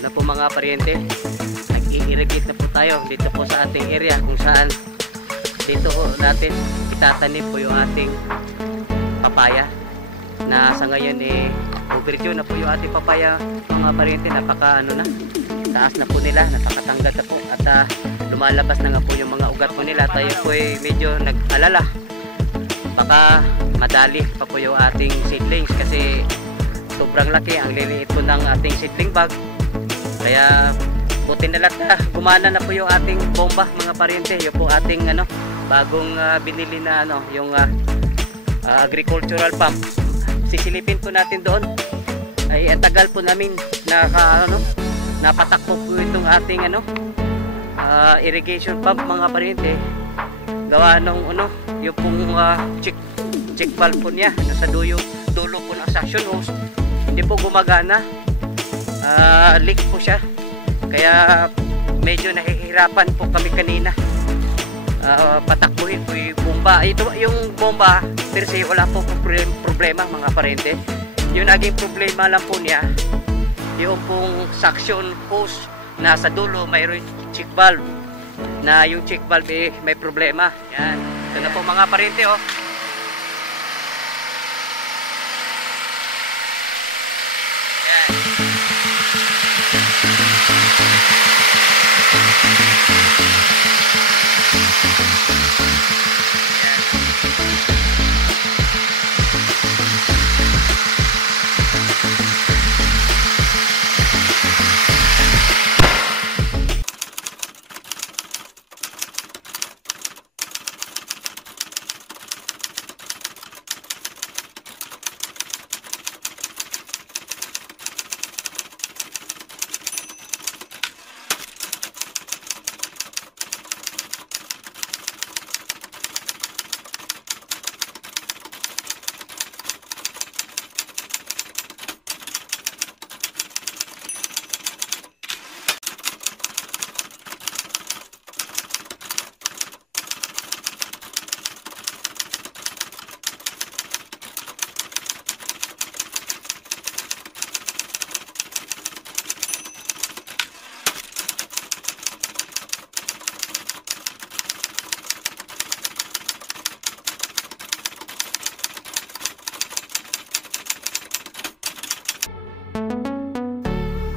Ito na po mga paryente, nag-i-irrigate na po tayo dito po sa ating area kung saan dito po natin itatanim po yung ating papaya na sa ngayon overdue na po yung ating papaya mga paryente. Napaka na, taas na po nila, napakatanggal na po at lumalabas na nga po yung mga ugat po nila. Tayo po medyo nag-alala, baka madali pa po yung ating seedlings kasi sobrang laki, ang liliit po ng ating seedling bag. Kaya buti na lang gumana na po yung ating bomba mga paryente, yung po ating bagong binili na yung agricultural pump. Sisilipin po natin doon. Ay tagal po namin napatakbo po itong ating irrigation pump mga paryente. Gawa nung yung pong check valve po niya sa dulo po ng suction hose, hindi po gumagana. Leak po siya. Kaya medyo nahihirapan po kami kanina patakbuhin po yung bomba. Ito yung bomba per se wala po problema mga paryente. Yung naging problema lang po niya yung pong suction hose na sa dulo mayroon check valve, na yung check valve may problema. Yan, ito na po mga paryente yan.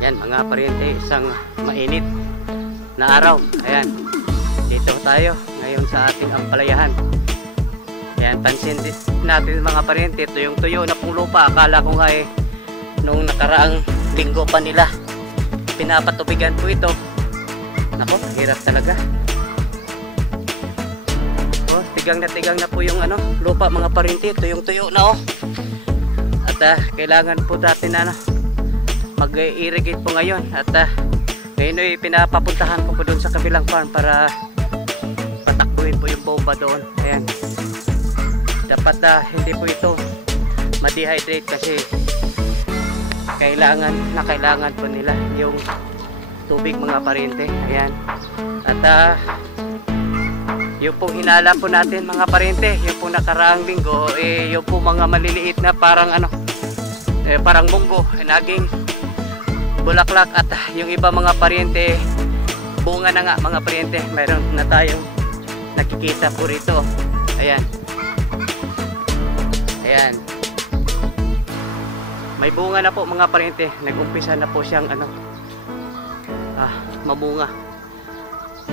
Yan mga paryente, isang mainit na araw. Ayan, dito tayo ngayon sa ating ampalayahan. Ayan, pansin natin mga paryente, ito yung tuyo na pong lupa. Akala ko nga nung nakaraang linggo pa nila pinapatubigan po ito. Nako, hirap talaga. Tigang na po yung lupa mga paryente. Ito yung tuyo na At kailangan po natin mag-irrigate po ngayon. At ngayon ay pinapapuntahan ko po doon sa kabilang farm para patakbuhin po yung bomba doon. Ayan, dapat hindi po ito ma-dehydrate kasi kailangan po nila yung tubig mga paryente. Ayan, at yung pong hinala po natin mga paryente, yung pong nakaraang linggo, yung pong mga maliliit na parang parang munggo, naging bulaklak. At yung iba mga paryente, bunga na nga mga paryente. Mayroon na tayong nakikita po rito. Ayan, ayan, may bunga na po mga paryente. Nag-umpisa na po siyang mamunga.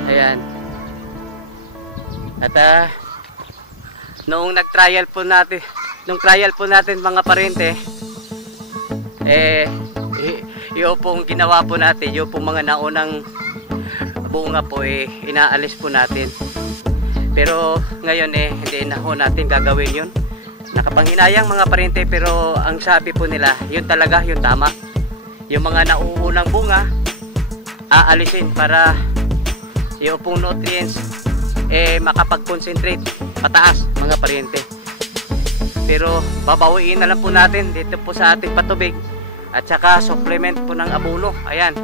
Ayan, at nung nag-trial po natin, mga paryente, yung pong ginawa po natin, yung pong mga naunang bunga po inaalis po natin. Pero ngayon hindi na ho natin gagawin yun. Nakapanghinayang mga paryente, pero ang sabi po nila, yun talaga yung tama. Yung mga nauunang bunga aalisin para yung pong nutrients makapag-concentrate pataas mga paryente. Pero babawiin na lang po natin dito po sa ating patubig at saka supplement po ng abono. Ayan,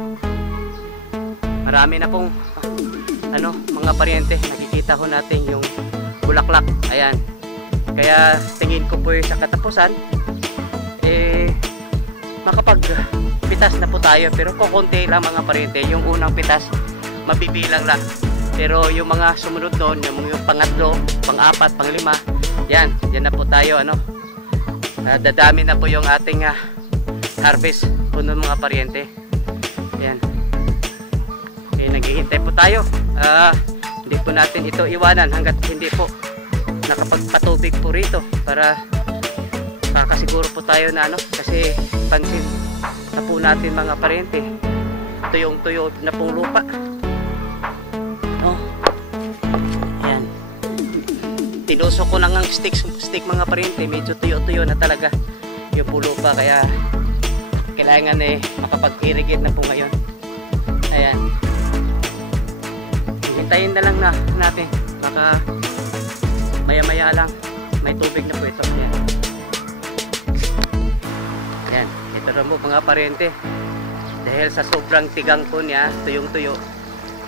marami na pong mga paryente, nakikita ho natin yung bulaklak. Ayan, kaya tingin ko po sa katapusan makapag pitas na po tayo, pero kukunti lang mga pariente. Yung unang pitas mabibilang lang, pero yung mga sumunod doon, yung pangatlo, pang-apat, pang-lima, yan na po tayo, ano, dadami na po yung ating harvest po ng mga pariente. Yan, naghihintay po tayo. Hindi po natin ito iwanan hanggat hindi po nakapagpatubig po rito, para kakasiguro po tayo na, ano, kasi pansin na po natin mga pariente, tuyong tuyo na pong lupa. Ayan, tinusok ko lang ang stick mga pariente, medyo tuyo-tuyo na talaga yung po lupa, kaya kailangan makapag-irrigate na po ngayon. Ayan, hintayin na lang natin, baka maya-maya lang may tubig na po ito. Ayan, ayan, ito na po mga pariente, dahil sa sobrang tigang po niya, tuyong-tuyo,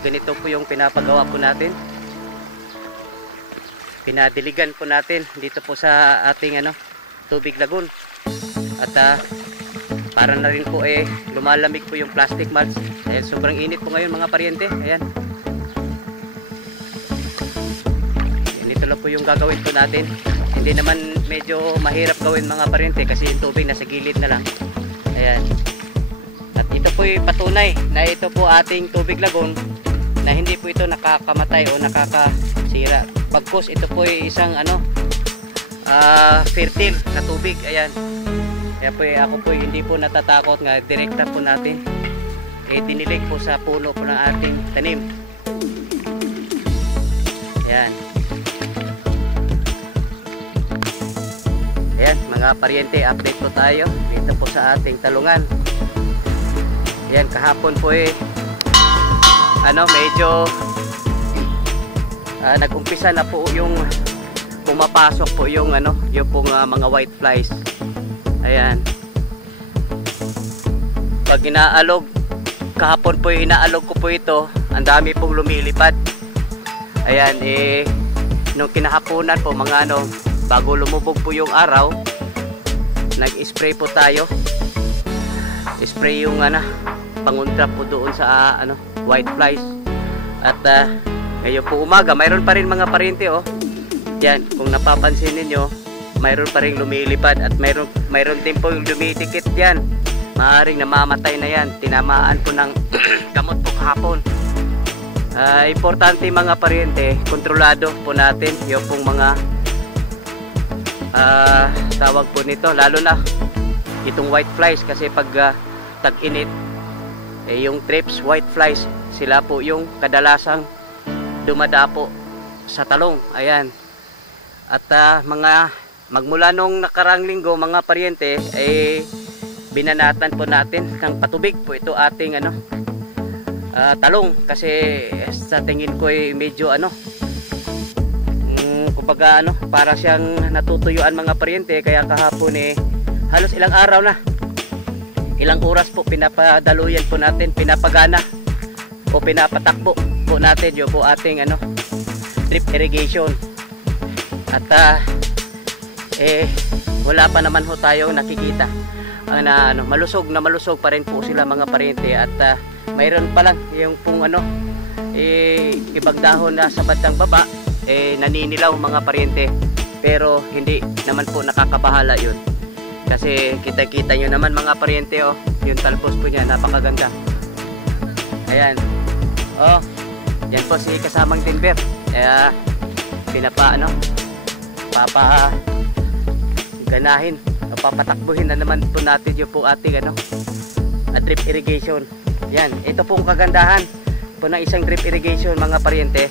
ganito po yung pinapagawa po natin. Pinadiligan po natin dito po sa ating tubig lagoon. At para na rin po lumalamig po yung plastic mulch. Dahil sobrang init po ngayon mga pariente. Ayan. Ganito lang po yung gagawin po natin. Hindi naman medyo mahirap gawin mga pariente, kasi yung tubig nasa gilid na lang. Ayan. At ito po yung patunay na ito po ating tubig lagoon, na hindi po ito nakakamatay o nakakasira. Bagkus ito po ay isang fertile na tubig. Ayan. Kaya po ako po hindi po natatakot nga direkta po natin dinilig po sa puno po ng ating tanim. Ayan. Ayan mga pariente, update po tayo dito po sa ating talungan. Ayan, kahapon po medyo nag-umpisa na po yung pumapasok po yung yung pong mga white flies. Ayan, pag inaalog kahapon po, inaalog ko po ito, ang dami pong lumilipad. Ayan, nung kinahaponan po mga bago lumubog po yung araw, nag-spray po tayo, spray yung pangontra po doon sa white flies. At ngayon po umaga, mayroon pa rin mga pariente yan, kung napapansin niyo, mayroon pa rin lumilipad, at mayroon din po yung dumidikit yan. Maaring namamatay na yan, tinamaan po ng gamot po kahapon. Importante mga pariente, kontrolado po natin yung pong mga tawag po nito, lalo na itong white flies, kasi pag tag-init, yung thrips white flies, sila po yung kadalasang dumadapo sa talong. Ayan. At magmula nung nakarang linggo mga pariente, binanatan po natin ng patubig po ito ating talong, kasi sa tingin ko medyo kumbaga para siyang natutuyuan mga pariente. Kaya kahapon halos ilang araw na, ilang oras po pinapadaluyan po natin, pinapagana o pinapatakbo po natin yung po ating drip irrigation. At wala pa naman ho tayo nakikita na malusog pa rin po sila mga pariente. At mayroon pa lang yung pong ibang dahon na sa bandang baba naninilaw mga pariente, pero hindi naman po nakakabahala yun, kasi kita nyo naman mga pariente yung talpos po niya, napakaganda. Ayan, yan po si kasamang timber, kaya ganahin, papatakbuhin na naman po natin yung po ating drip irrigation. Yan, ito pong kagandahan po ng isang drip irrigation mga pariente.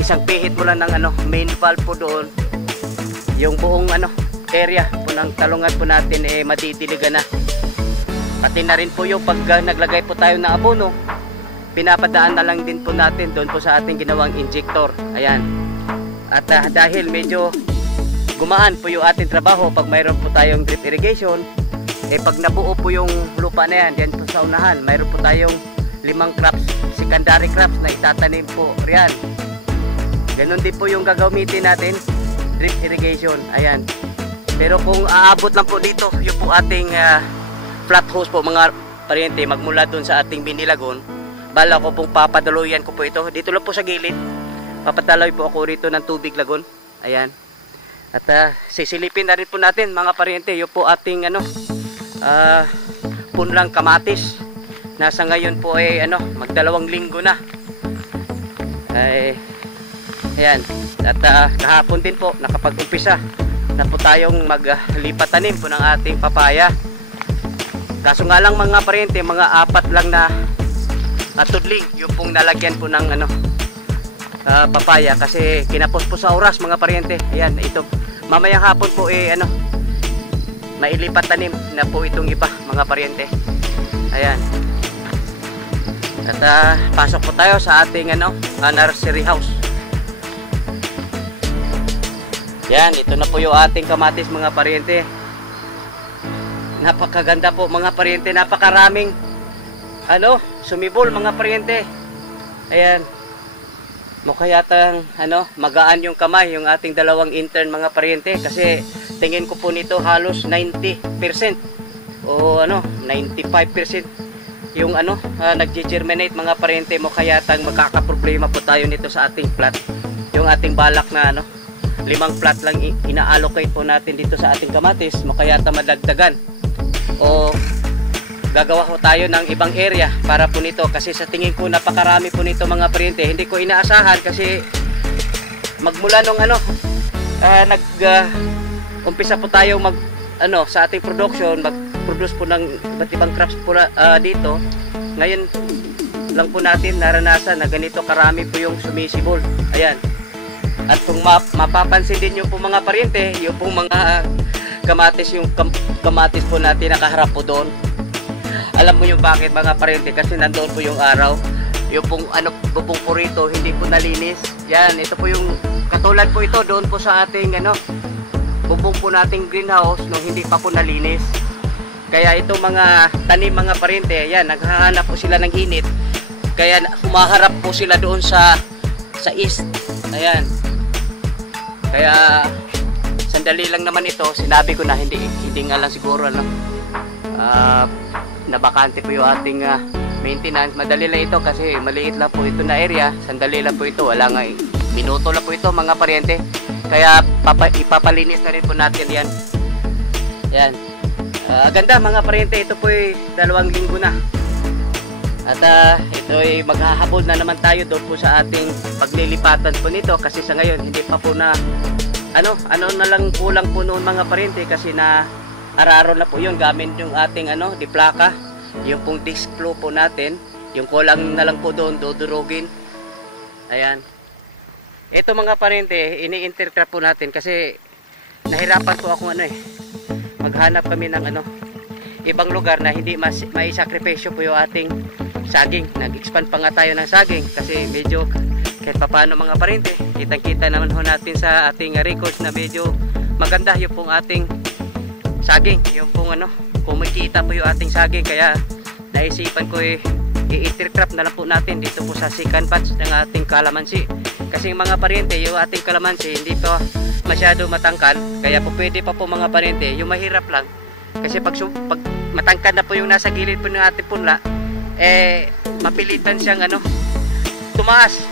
Isang pihit mo lang ng main valve po doon, yung buong area po ng talungan po natin madidiligan na. Pati na rin po yung pag naglagay po tayo ng abono, pinapadaan na lang din po natin doon po sa ating ginawang injector. Ayan. At dahil medyo gumaan po yung ating trabaho pag mayroon po tayong drip irrigation, pag nabuo po yung lupa na yan, diyan po sa unahan, mayroon po tayong 5 crops, secondary crops na itatanim po riyan. Ganon din po yung gagamitin natin, drip irrigation. Ayan. Pero kung aabot lang po dito yung po ating flat hose po mga paryente, magmula doon sa ating binilagon, bala ko pong papadaluyan ko po ito. Dito lang po sa gilid. Papadaloy po ako rito ng tubig lagon. Ayan. At sisilipin na rin po natin mga paryente, yung po ating punlang kamatis. Nasa ngayon po ay magdalawang linggo na. Ayan. At kahapon din po nakapag-umpisa na po tayong maglipat tanim po ng ating papaya. Kaso nga lang mga paryente, mga 4 lang na tudling yung pong nalagyan po ng papaya kasi kinapos po sa oras mga paryente. Ayan, ito mamayang hapon po mailipat tanim na po itong iba mga paryente. Ayan. At pasok po tayo sa ating nursery house. Yan, ito na po yung ating kamatis mga paryente. Napakaganda po mga paryente, napakaraming sumibol mga paryente. Ayan. Mukha yatang magaan yung kamay yung ating dalawang intern mga paryente kasi tingin ko po nito halos 90% o 95% yung nagge-germinate mga paryente. Mukha yatang magkakaproblema po tayo nito sa ating plot. Yung ating balak na 5 plot lang ina-allocate po natin dito sa ating kamatis, mukha yata madagdagan o gagawa ko tayo ng ibang area para po nito kasi sa tingin ko napakarami po nito mga paryente. Hindi ko inaasahan kasi magmula nung umpisa po tayo sa ating production, mag-produce po ng iba't ibang crops po dito. Ngayon lang po natin naranasan na ganito karami po yung sumisibol. Ayan. At kung mapapansin din nyo po mga paryente, yung pong mga kamatis, yung kamatis po natin nakaharap po doon. Alam mo yung bakit mga paryente? Kasi nandoon po yung araw. Yung pong bubong po rito, hindi po nalinis. Yan, ito po yung katulad po ito doon po sa ating bubong po nating greenhouse nung hindi pa po nalinis. Kaya itong mga tanim mga paryente, yan, naghahanap po sila ng init. Kaya humaharap po sila doon sa east. Ayan. Kaya sandali lang naman ito, sinabi ko na hindi nga lang siguro nabakante po yung ating maintenance. Madali lang ito kasi maliit lang po ito na area, sandali lang po ito, wala nga minuto lang po ito mga paryente. Kaya ipapalinis na rin po natin yan. Yan. Ganda mga paryente, ito po ay 2 linggo na. At ito ay maghahabol na naman tayo doon po sa ating paglilipatan po nito kasi sa ngayon hindi pa po na ano na lang kulang po noon mga paryente kasi na araro na po yun gamit yung ating diplaka, yung pong disc flow po natin, yung kulang na lang po doon dudurugin. Ayan. Ito mga paryente, ini-intercrop po natin kasi nahirapan po ako maghanap kami ng ibang lugar na hindi may sakripisyo po yung ating saging. Nag-expand pa nga tayo ng saging kasi medyo kahit paano mga paryente, kitang-kita naman ho natin sa ating records na medyo maganda yung pong ating saging, yung pong kumikita po yung ating saging. Kaya naisipan ko i-intercrop na lang po natin dito po sa second batch ng ating kalamansi kasi mga paryente, yung ating kalamansi hindi pa masyado matangkad, kaya po pwede pa po mga paryente, yung mahirap lang kasi pag matangkad na po yung nasa gilid po ng ating punla, mapilitan siyang tumaas.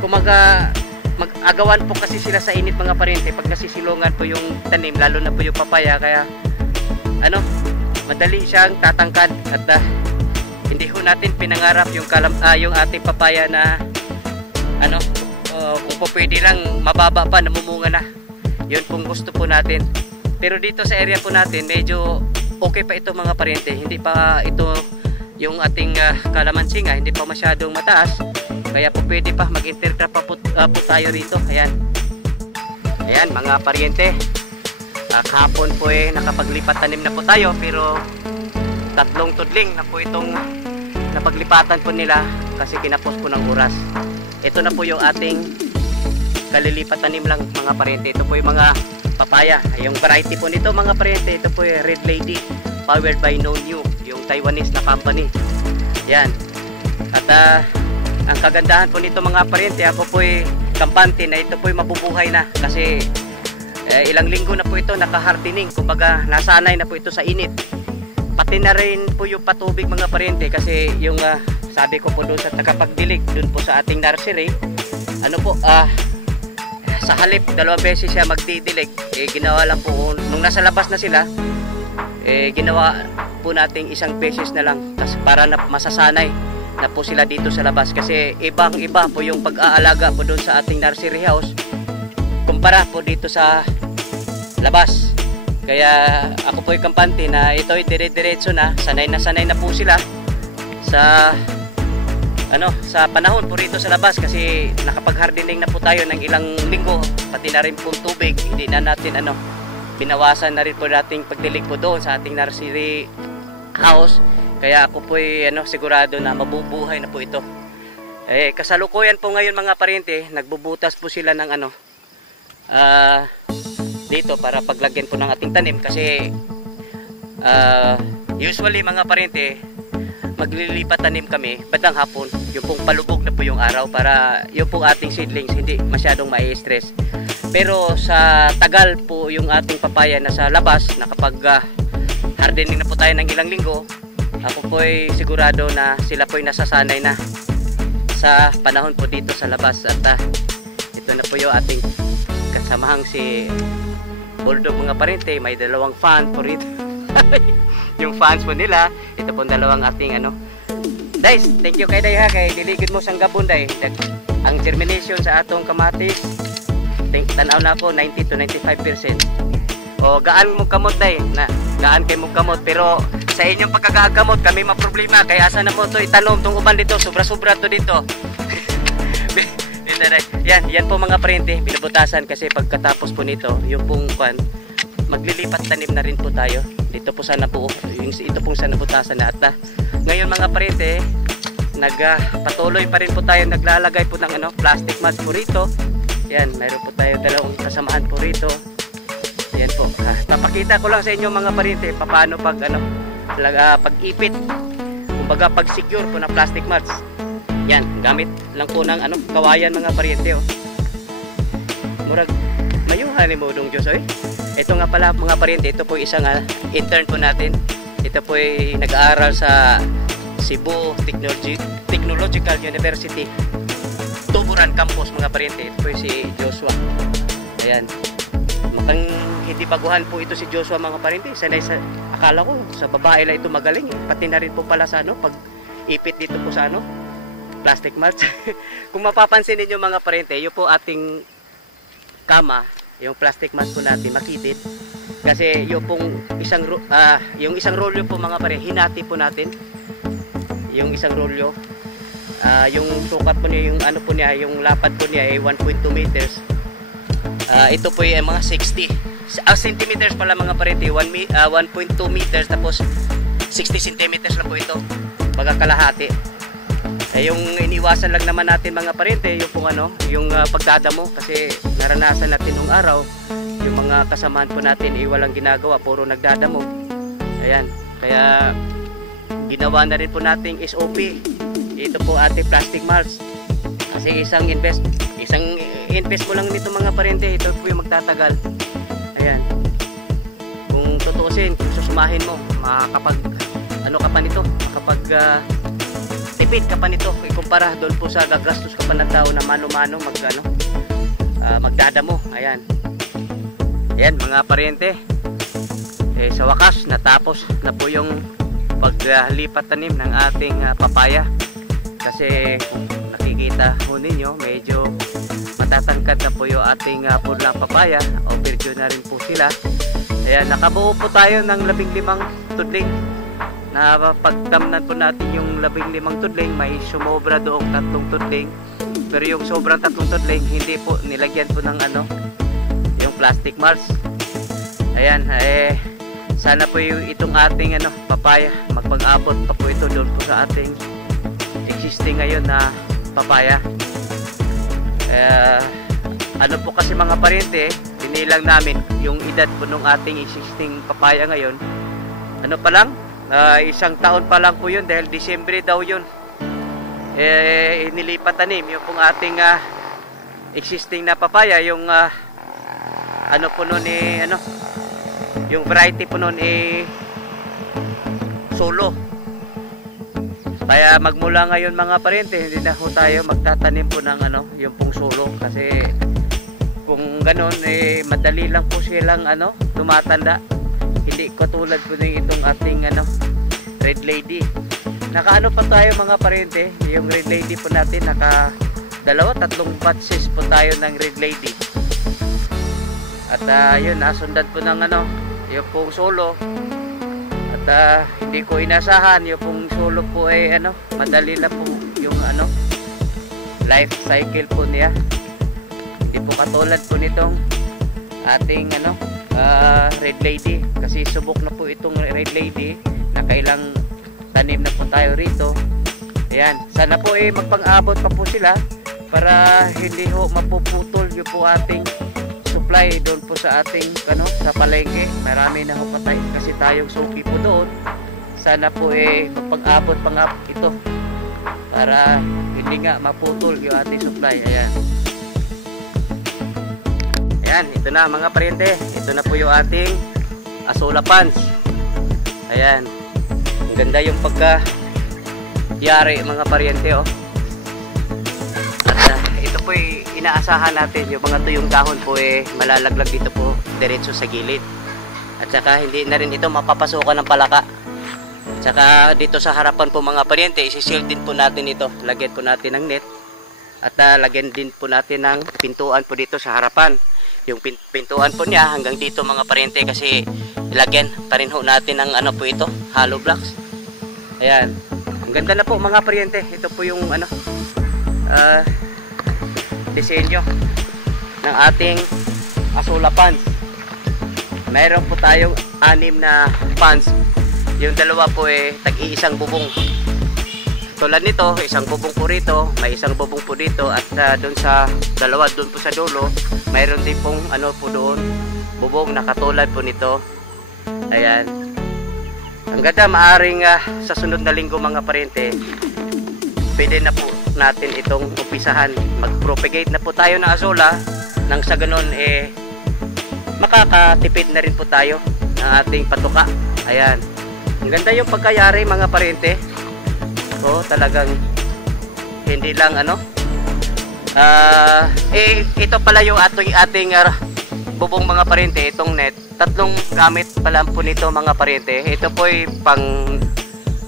Kumaga mag-agawan po kasi sila sa init mga paryente pag nasisilungan po yung tanim, lalo na po yung papaya. Kaya madali siyang tatangkad at hindi ho natin pinangarap yung ating papaya na kung po pwede lang mababa pa, namumunga na. Yun pong gusto po natin. Pero dito sa area po natin medyo okay pa ito mga paryente, hindi pa ito yung ating kalamansi nga, hindi pa masyadong mataas. Kaya po pwede pa mag-intercrop pa po tayo rito. Ayan. Ayan mga paryente, kahapon po nakapaglipat tanim na po tayo, pero 3 tudling na po itong napaglipatan po nila kasi kinapos po ng oras. Ito na po yung ating kalilipat tanim lang mga paryente. Ito po yung mga papaya. Yung variety po nito mga paryente, ito po yung Red Lady powered by No New, yung Taiwanese na company. Yan. At ang kagandahan po nito mga paryente, ako po kampante na ito po mabubuhay na kasi ilang linggo na po ito naka-hardening, kumbaga nasanay na po ito sa init. pati na rin po yung patubig mga parente, kasi yung sabi ko po doon sa takapagdilig doon po sa ating nursery, ano po, sa halip 2 beses siya magdidilig, ginawa lang po nung nasa labas na sila, ginawa po nating 1 beses na lang, kasi para na masasanay na po sila dito sa labas, kasi ibang iba po yung pag-aalaga po doon sa ating nursery house kumpara po dito sa labas. Kaya ako po ay kampante na ito ay dire-diretso na, sanay na po sila sa sa panahon po rito sa labas, kasi nakapag-hardening na po tayo ng ilang linggo, pati na rin po tubig, hindi na natin binawasan na rin po nating pagdilig po doon sa ating nursery house. Kaya ako po ay sigurado na mabubuhay na po ito. Kasalukuyan po ngayon mga parente, nagbubutas po sila ng dito para paglagyan po ng ating tanim, kasi usually mga parente, maglilipat tanim kami bandang hapon, yung pong palubog na po yung araw, para yung pong ating seedlings hindi masyadong mai-stress. Pero sa tagal po yung ating papaya na sa labas, nakapag hardening na po tayo ng ilang linggo, ako po ay sigurado na sila po ay nasasanay na sa panahon po dito sa labas. At ito na po yung ating kasamahang si Bulldog mga parente, may 2 fan po rito. Yung fans po nila, ito po 2 ating Guys, thank you kay Day ha, kay diligid mo sang gabon Day. Ang germination sa atong kamatis, tanaw na ako 90 to 95%. O gaan mo kamot Day, gaan kay mo kamot, pero sa inyong pagkagagamot kami maproblema, kaya asa na mo to itanom tong uban dito, sobra-sobra to dito. Yan po mga parente, binubutasan, kasi pagkatapos po nito, yung pong maglilipat tanim na rin po tayo dito po sa nabuo, ito pong sa nabutasan na. At ngayon mga parente, patuloy pa rin po tayo naglalagay po ng plastic mask po rito. Yan, mayroon po tayo 2 kasamahan po rito. Yan po, papakita ko lang sa inyo mga parente paano pag-ipit, kumbaga pag secure po ng plastic mask. Yan, gamit lang po ng kawayan mga parente. Murag mayuhan ni Modong Diyos. Ito nga pala mga parente, ito po isang intern po natin. Ito po ay nag-aaral sa Cebu Technological University, Tuburan Campus mga parente. Ito po si Joshua. Ayan, mukhang hindi baguhan po ito si Joshua mga parente. Akala ko sa babae lang ito magaling, pati na rin po pala sa pag ipit dito po sa plastic mask. Kung mapapansin niyo mga parente, yung po ating kama, yung plastic mask po natin makitid, kasi yung pong isang rolyo po mga parente, hinati po natin yung isang rolyo. Yung sukat po niya, yung lapad po niya ay 1.2 meters. Ito po ay mga 60 centimeters pala mga parente, 1.2 meters, tapos 60 centimeters lang po ito, pagkakalahati. Yung iniwasan lang naman natin mga parente, yung pong yung pagdadamo, kasi naranasan natin nung araw, yung mga kasamahan po natin walang ginagawa, puro nagdadamo. Ayan, kaya ginawa na rin po nating SOP. Ito po ating plastic mask, kasi isang invest mo lang nito mga parente, ito po yung magtatagal. Ayan, kung tutuusin, kung susumahin mo, makakapag ka pa nito, tipid ka pa nito, ikumpara doon po sa gagastos ka pa ng tao na mano-mano magdadamo. Ayan mga parente, sa wakas natapos na po yung paglipat tanim ng ating papaya, kasi kung nakikita ho ninyo, medyo matatangkad na po yung ating purlang papaya, overdue na rin po sila. Ayan, nakabuo po tayo ng 15 tudling. Na pagtamnan po natin yung 15 tudling, may sumobra doong 3 tudling, pero yung sobrang 3 tudling hindi po nilagyan po ng yung plastic mask. Ayan, sana po yung itong ating papaya magpag-abot pa po ito doon po sa ating existing ngayon na papaya. Po kasi mga parente, binilang namin yung edad po nung ating existing papaya ngayon, pa lang, 1 taon pa lang po yun, dahil Disyembre daw yun inilipat tanim yung pong ating existing na papaya. Yung po nun yung variety po nun solo. Kaya magmula ngayon mga parente, hindi na po tayo magtatanim po ng yung pong solo, kasi kung ganon madali lang po silang tumatanda. Hindi katulad po ng itong ating red lady. Nakaano pa tayo mga parente, yung red lady po natin naka 2-3 batches po tayo ng red lady. At yun, nasundan po ng yung pong solo. At hindi ko inasahan yung pong solo po ay madali lang po yung life cycle po niya. Hindi po katulad po nitong ating red lady, kasi subok na po itong red lady, na kailang tanim na po tayo rito. Ayan, sana po magpang-abot pa po sila para hindi ho mapuputol yung po ating supply doon po sa ating sa palengke. Marami na ho patay kasi tayong suki po doon. Sana po magpang-abot pa nga ito para hindi nga maputol yung ating supply. Ayan. Ayan, ito na mga parente. Ito na po yung ating Azolla Pans. Ayan. Ang ganda yung pagka-yari mga parente, oh. At ito po inaasahan natin yung mga tuyong dahon po malalaglag dito po diretso sa gilid. At saka hindi na rin ito mapapasukan ng palaka. At saka dito sa harapan po mga parente, isi-seal din po natin ito. Lagyan po natin ng net. At lagyan din po natin ng pintuan po dito sa harapan. Yung pintuan po niya hanggang dito mga parente, kasi ilagyan pa rin ho natin ng po ito, hollow blocks. Ayan. Ang ganda na po mga parente. Ito po yung disenyo ng ating Azolla Pans. Mayroon po tayong 6 na pans. Yung dalawa po tag-iisang bubong. Tulad nito, isang bubong po rito, may isang bubong po dito, at doon sa dalawa, doon po sa dulo, mayroon din pong po doon, bubong na katulad po nito. Ayan. Ang ganda, maaring sa sunod na linggo mga parente, pwede na po natin itong umpisahan. Mag-propagate na po tayo ng Azolla, nang sa ganun makakatipid na rin po tayo ng ating patuka. Ayan. Ang ganda yung pagkayari mga parente. So, talagang hindi lang ito pala yung ating bubong mga parente, itong net. 3 gamit pala po nito mga parente. Ito po ay pang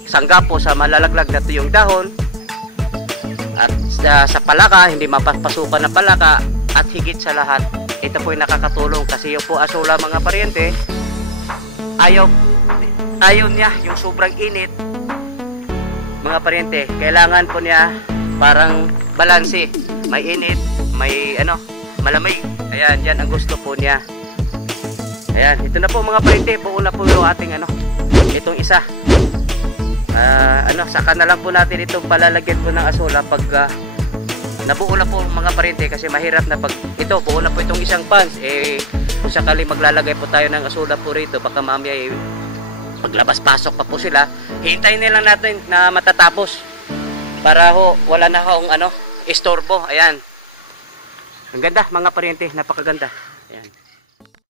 sangga po sa malalaglag na tuyong dahon. At sa palaka, hindi mapapasukan ng palaka. At higit sa lahat, ito po ay nakakatulong kasi yung po Azolla mga parente, ayaw niya yung sobrang init. Mga parente, kailangan po niya parang balanse. May init, may malamig. Ayan, yan ang gusto po niya. Ayan, ito na po mga parente, buo na po yung ating itong isa. Saka na lang po natin itong palalagyan po ng Azolla pag nabuo na po mga parente, kasi mahirap na pag ito, buo na po itong isang pans. Kung sakali maglalagay po tayo ng Azolla po rito, baka mamaya paglabas-pasok pa po sila. Hintayin na lang natin na matatapos para wala na hong istorbo. Ayan. Ang ganda mga parente, napakaganda. Ayan.